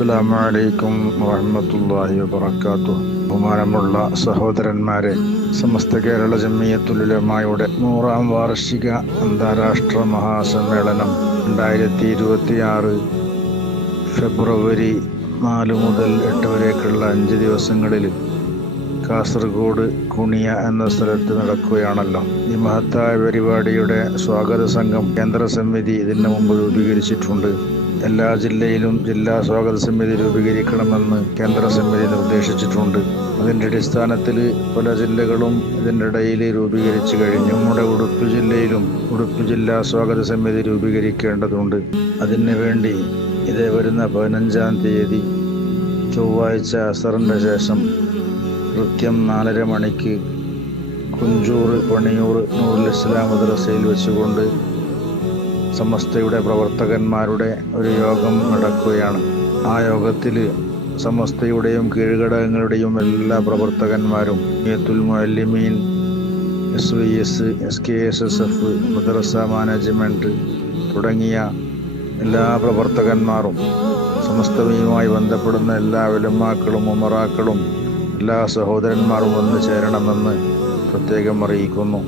അസ്സലാമു അലൈക്കും വറഹ്മത്തുള്ളാഹി വബറകാതുഹു. ബഹുമാനമുള്ള സഹോദരന്മാരെ, സമസ്ത കേരള ജംഇയ്യത്തുൽ ഉലമായുടെ 100-ാം വാർഷിക അന്താരാഷ്ട്ര മഹാസമ്മേളനം 2026 ഫെബ്രുവരി 4 മുതൽ 8 വരേക്കുള്ള 5 ദിവസങ്ങളിൽ കാസർഗോഡ് കുണിയ എന്ന സ്ഥലത്ത് നടക്കുകയാണല്ലോ. ഈ മഹത്തായ പരിപാടിയുടെ സ്വാഗത സംഘം കേന്ദ്ര സമിതി ഇതിനു മുമ്പ് രൂപീകരിച്ചിട്ടുണ്ട്. എല്ലാ ജില്ലയിലും ജില്ലാ സ്വാഗത സമിതി രൂപീകരിക്കണമെന്ന് കേന്ദ്ര സമിതി നിർദ്ദേശിച്ചിട്ടുണ്ട്. അതിൻ്റെ അടിസ്ഥാനത്തിൽ പല ജില്ലകളും ഇതിൻ്റെ ഇടയിൽ രൂപീകരിച്ചു കഴിഞ്ഞു. നമ്മുടെ ഉടുപ്പി ജില്ലയിലും ഉടുപ്പി ജില്ലാ സ്വാഗത സമിതി രൂപീകരിക്കേണ്ടതുണ്ട്. അതിനു വേണ്ടി ഇതേ വരുന്ന 15-ാം തീയതി ചൊവ്വാഴ്ച അസറിൻ്റെ ശേഷം കൃത്യം 4:30 മണിക്ക് കുഞ്ചൂർ പണിയൂർ നൂറുൽ ഇസ്ലാം മദ്രസയിൽ വെച്ചുകൊണ്ട് സമസ്തയുടെ പ്രവർത്തകന്മാരുടെ ഒരു യോഗം നടക്കുകയാണ്. ആ യോഗത്തിൽ സമസ്തയുടെയും കീഴ്ഘടകങ്ങളുടെയും എല്ലാ പ്രവർത്തകന്മാരും, ജംഇയ്യത്തുൽ മുഅല്ലിമീൻ, SYS, SKSSF, മദ്രസ മാനേജ്മെൻറ്റ് തുടങ്ങിയ എല്ലാ പ്രവർത്തകന്മാരും, സമസ്തയുമായി ബന്ധപ്പെടുന്ന എല്ലാ ഉലമാക്കളും ഉമറാക്കളും എല്ലാ സഹോദരന്മാരും വന്നു ചേരണമെന്ന് പ്രത്യേകം അറിയിക്കുന്നു.